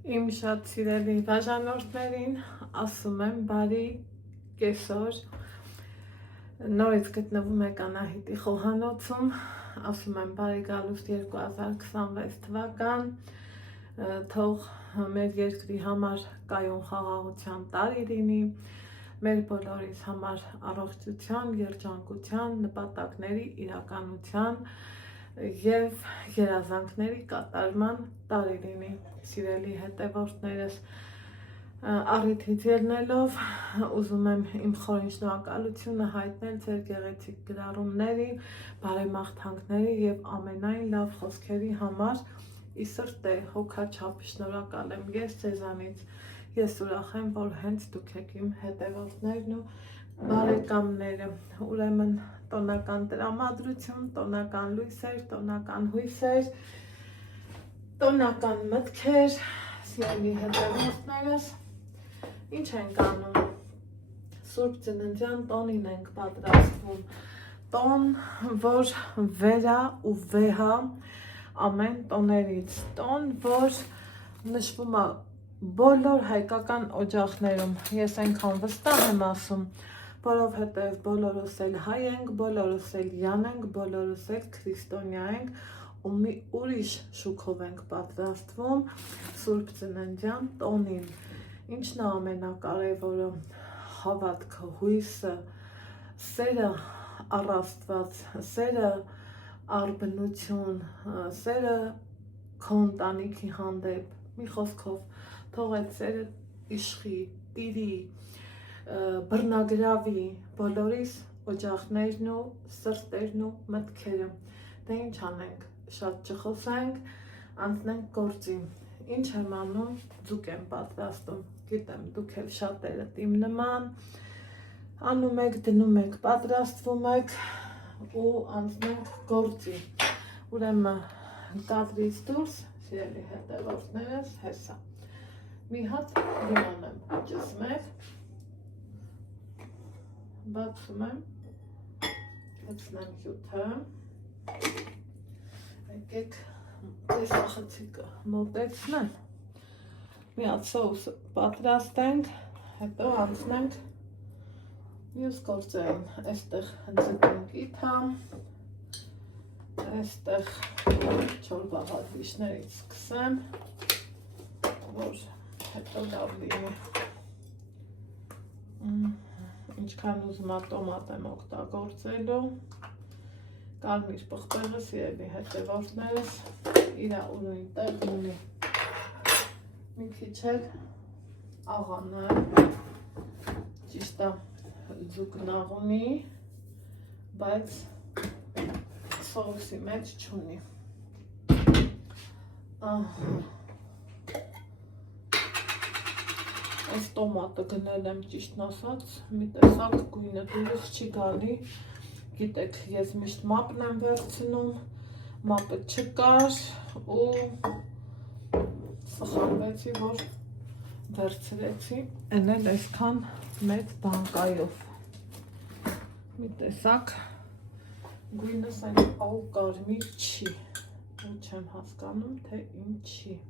Իմ շատ սիրելի բաժանորդներին ասում եմ բարի կեսօր, նորից գտնվում եք Անահիտի խոհանոցում, ասում եմ բարի գալուստ 2026 թվական, թող մեր երկրի համար կայուն խաղաղության տարի լինի, մեր բոլորիս համար առողջության, երջանկության, նպատակների իրականության և երազանքների կատարման տարի լինի, սիրելի հետևորդներս, առիթից ելնելով ուզում եմ իմ խորին շնորհակալությունը հայտնել ձեր գեղեցիկ գրառումների, բարեմաղթանքների և ամենայն լավ խոսքերի համար, ի սրտե հոգաչափ շնորհակալ եմ ես ձեզանից, ես ուրախ եմ, որ հենց դուք եք իմ հետևորդներն ու բարեկամները, ուրեմն տոնական տրամադրություն, տոնական լույսեր, տոնական հույսեր, տոնական մտքեր, սիրելի հետևորդներս, ինչ ենք անում, Սուրբ Ծննդյան տոնին ենք պատրաստվում, տոն, որ վերա ու վեհա ամեն տոներից, տոն, որ նշվում է բոլոր հայկական օջախներում, ես այնքան վստահ եմ ասում, որովհետև բոլորս էլ հայ ենք, բոլորս էլ յան ենք, բոլորս էլ քրիստոնյա ենք ու մի ուրիշ շուքով ենք պատրաստվում Սուրբ Ծննդյան տոնին, ինչն է ամենակարևորը, հավատքը, հույսը, սերը առ Աստված, սերը առ բնություն, սերը քո ընտանիքի հանդեպ, մի խոսքով, թող այդ սերը իշխի, տիրի, բռնագրավի բոլորիս օջախներն ու սրտերն ու մտքերը, դե ինչ անենք, շատ չխոսենք, անցնենք գործի, ինչ եմ անում, ձուկ եմ պատրաստում, գիտեմ դուք էլ շատերդ իմ նման, անում եք, դնում եք, պատրաստվում եք ու անցնենք գործի, ուրեմն կադրից դուրս, սիրելի հետևորդներս, հեսա, մի հատ լիմոն եմ ճսմել, բացում եմ, հցնեմ հյութը, եկեք տեսախցիկը մոտեցնեմ, մի հատ սոուսը պատրաստենք, հետո անցնենք մյուս գործերին, այստեղ ձգնկիթա, այստեղ չորբա հատվիշներից սկսեմ, որ հետո լավ լինի, ինչքան ուզում ա տոմատ եմ օգտագործելու, կարմիր պղպեղը, սիրելի հետևորդներս, իրա ուրույն տեղ ունի, մի քիչ էլ աղանը, ճիշտ է ձուկնաղ ունի, բայց սոուսի մեջ չունի, այս տոմատը գնել եմ ճիշտն ասած, մի տեսակ գույնը դուրս չի գալի, գիտեք, ես միշտ մապն եմ վերցնում, մապը չկար ու սխալվեցի, որ վերցրեցի, են էլ այսքան մեծ բանկայով, մի տեսակ գույնս այն ալ կարմիր չի, ու չեմ հասկանում, թե ինչի,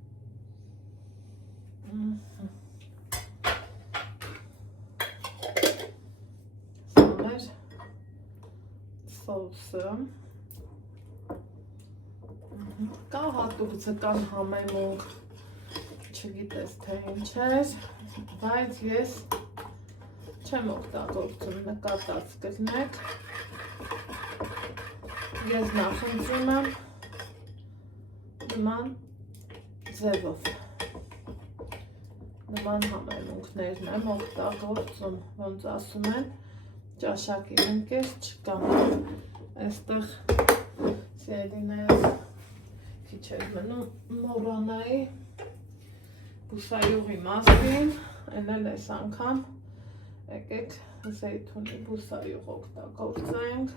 սոուսը, կա հատուկ ձկան համեմունք, չգիտես թե ինչ էր, բայց ես չեմ օգտագործում, նկատած կլնեք, ես նախընտրում եմ նման ձևով, նման համեմունքներն եմ օգտագործում, ոնց ասում են, ճաշակի ընկեր չկա, այստեղ սիրելիներս քիչ էր մնում մոռանայի բուսայուղի մասին, այն էլ այս անգամ եկեք զեյթունի բուսայուղ օգտագործենք,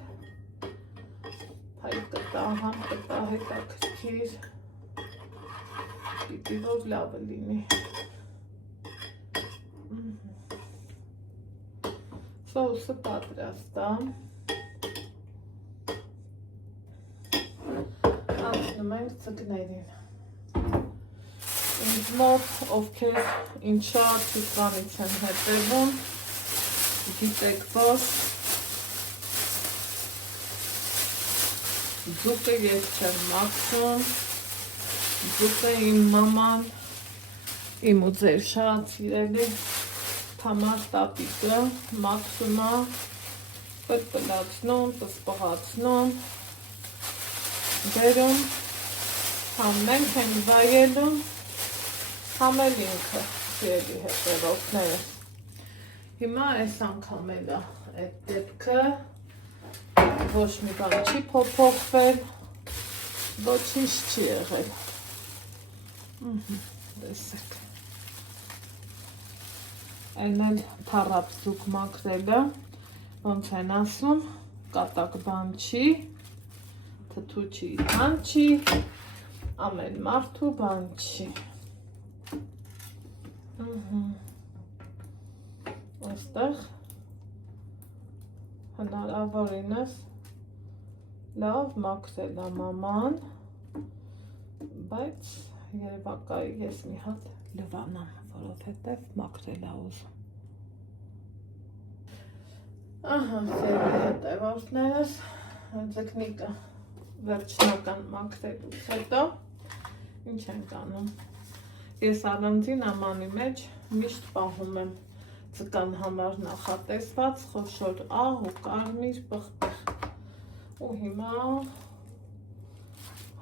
փայտ կտա, համ կտա հետաքրքիր, պիտի որ լավը լինի, սոուսը պատրաստ է, անցնում ենք ձկներին, ինձ մոտ, ովքեր ինչա ցուցանից են հետևում, գիտեք, որ ձուկը ես չեմ մաքրում, ձուկը իմ մաման, իմ ու ձեր շատ սիրելի Թամար տատիկը մաքրում է, պլպլացնում, պսպղացնում, բերում, համ մենք ենք վայելում, համ էլ ինքը սիրելի հետևողները։ Հիմա այս անգամ էլ է այդ դեպքը, ոչ մի բան չի փոփոխվել, ոչինչ չի եղել։ Տեսեք։ Այն էլ թառապ ձուկ մաքրելը, ոնց են ասում, կատակ բան չի, թթու չի, բան չի, ամեն մարդու բան չի։ Այստեղ հնարավորինս լավ մաքրել է մաման, բայց երևակայի ես մի հատ լվանամ, որովհետև մաքրել է ուզում։ Ահա, սիրելի հետևորդներս, ձկնիկը վերջնական մաքրելուց հետո ինչ ենք անում։ Ես առանձին ամանի մեջ միշտ պահում եմ ձկան համար նախատեսված խոշոր աղ ու կարմիր պղպեղ։ Ու հիմա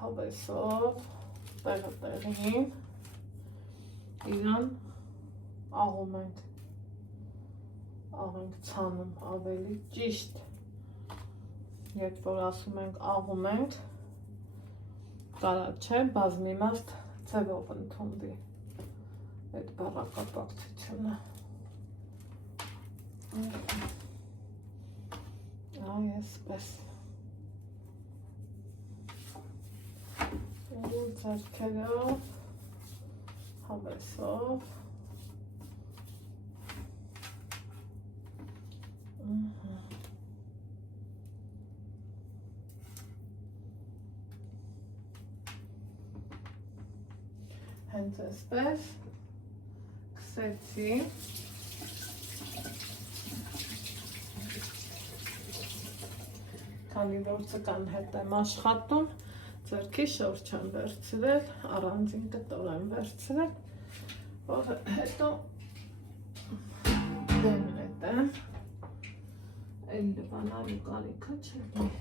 հավեսով տեղը տեղին իրան աղում ենք, աղ ենք ցանում ավելի ճիշտ, երբ որ ասում ենք աղում ենք, կարա չէ բազմիմաստ ձևով ընդունվի այդ բառակապակցությունը։ Այ այսպես։ Ու ձեռքերով, հավեսով։ Հենց այսպես քսեցի քանի որ ձկան հետ եմ աշխատում, ձեռքի շորջ եմ վերցրել, առանձին կտոր եմ վերցրել, որ հետո դեմ նետեմ, այլ լվանալու կարիքը չլինի։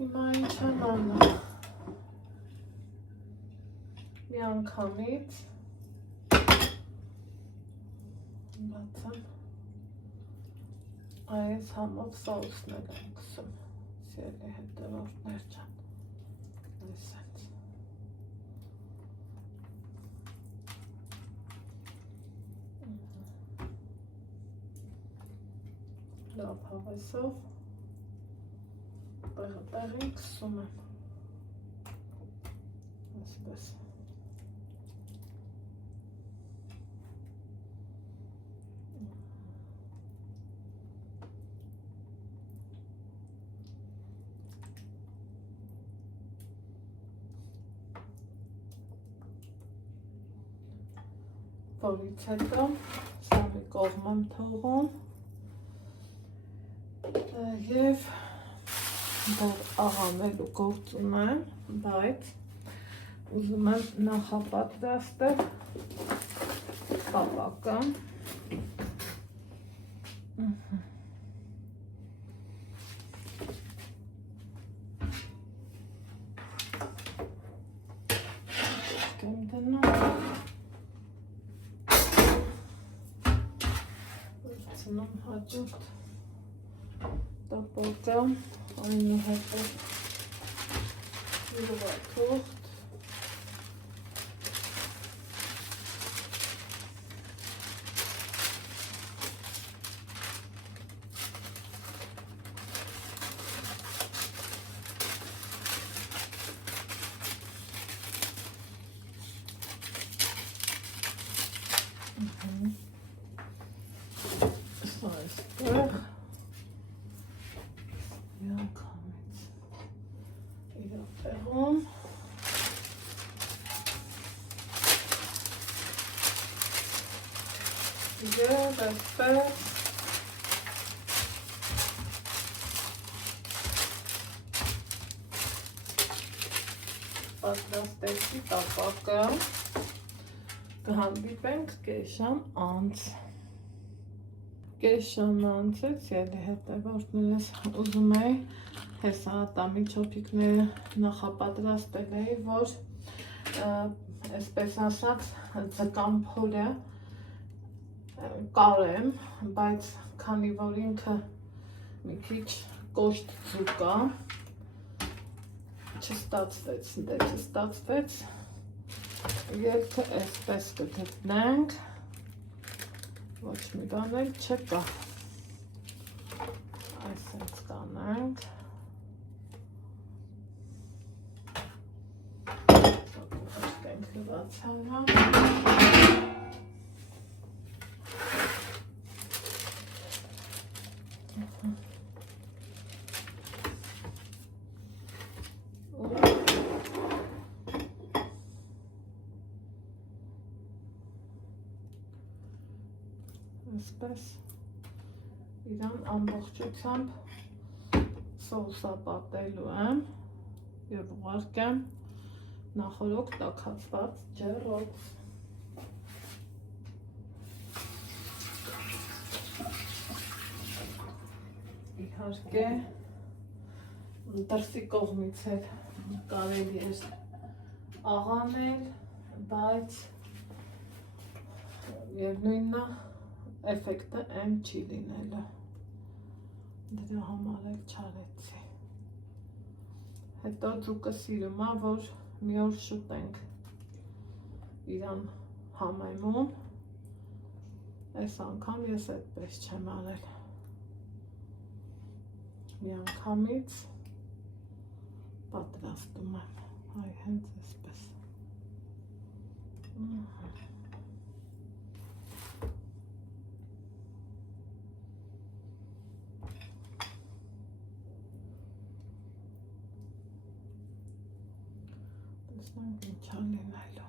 Հիմա ինչ եմ անում, մի անգամից բացեմ, այս համով սոուսն էլ եմ կսում, սիրելի հետևորդներ ջան, այսենց։ Լավ հավեսով, տեղը տեղին կսում եմ, այսպես։ Որից հետո սավի կողմ եմ թողում և դեռ աղանելու գործ ունեմ, բայց ուզում եմ նախապատրաստել կապակը։ Եմ դնում վերցնում հաջորդ տապակը, այնուհետև յուրվաթուղթ, այստեղ միանգամից տեղում եւ այսպես պատրաստեցի տապակը, կհանդիպենք կես ժամ անց։ Կես ժամ անցից ելի հետևորդներս ուզում էի հեսատամի չոփիկները նախապատրաստել էի, որ այսպես ասած ձկան փորը կարեմ, բայց քանի որ ինքը մի քիչ կոշտ ձուկ է, չստացվեց, ելքը այսպես կգտնենք, ոչ մի բան էլ չկա, այսպես կանենք, կգտնենք լվացանը, այսպես իրան ամբողջությամբ սոուսապատելու եմ և ուղարկեմ նախորոք տաքացված ջեռոց։ Իհարկե դրսի կողմից էլ կարելի է աղանել, բայց և նույնն էֆեկտը եմ չի լինելը, դրա համար էլ չարեցի։ Հետո ձուկը սիրում է, որ մի օր շուտենք իրան համեմում, այս անգամ ես այդպես չեմ արել, մի անգամից պատրաստում եմ, այ հենց այսպես։ Տեսնենք ինչ է լինելու։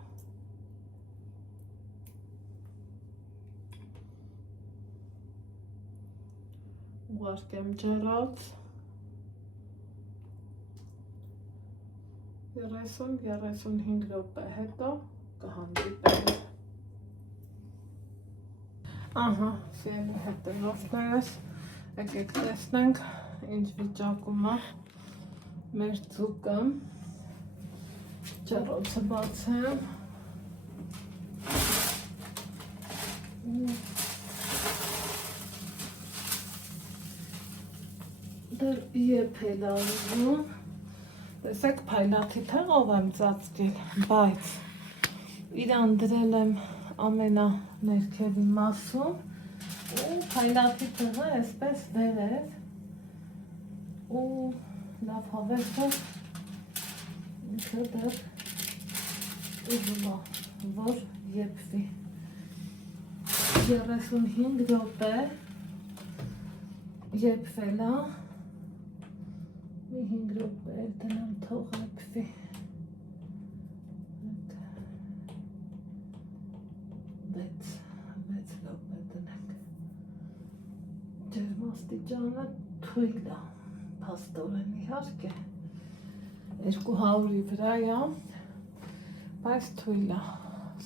Ուղարկեմ ջեռոց 30-35 րոպե հետո կհանդիպենք։ Ահա, սիրելի հետևորդներս, եկեք տեսնենք ինչ վիճակում է մեր ձուկը, ջեռոցը բացեմ, դեռ եփել է ուզում, տեսեք փայլատի թեղով եմ ծածկել, բայց իրան դրել եմ ամենաներքևի մասում ու փայլատի թեղը այսպես վերև ու լավ հավերքը ինքը դեռ ուզում է, որ եփվի 35 րոպե եփվել է, մի 5 րոպե էլ դնեմ թող եփվի, 6 րոպե դնենք, ջերմաստիճանը թույլ է, փաստորեն իհարկե 200-ի վրա է, բայց թույլ է,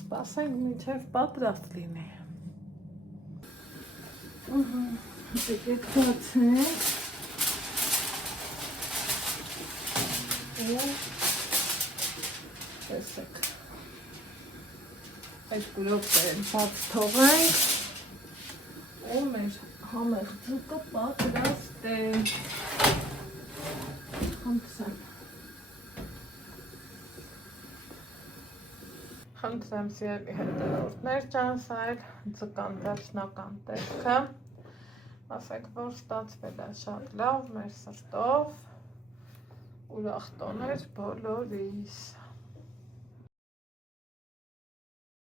սպասենք մինչև պատրաստ լինի։ Եկեք բացենք ու տեսեք, 2 րոպե բաց թողենք ու մեր համեղ ձուկը պատրաստ է։ Խնդրեմ սիրելի հետևորդներ ջան, սա էլ ձկան վերջնական տեսքը, ասեք, որ ստացվել է շատ լավ, մեր սրտով, ուրախ տոներ բոլորիս։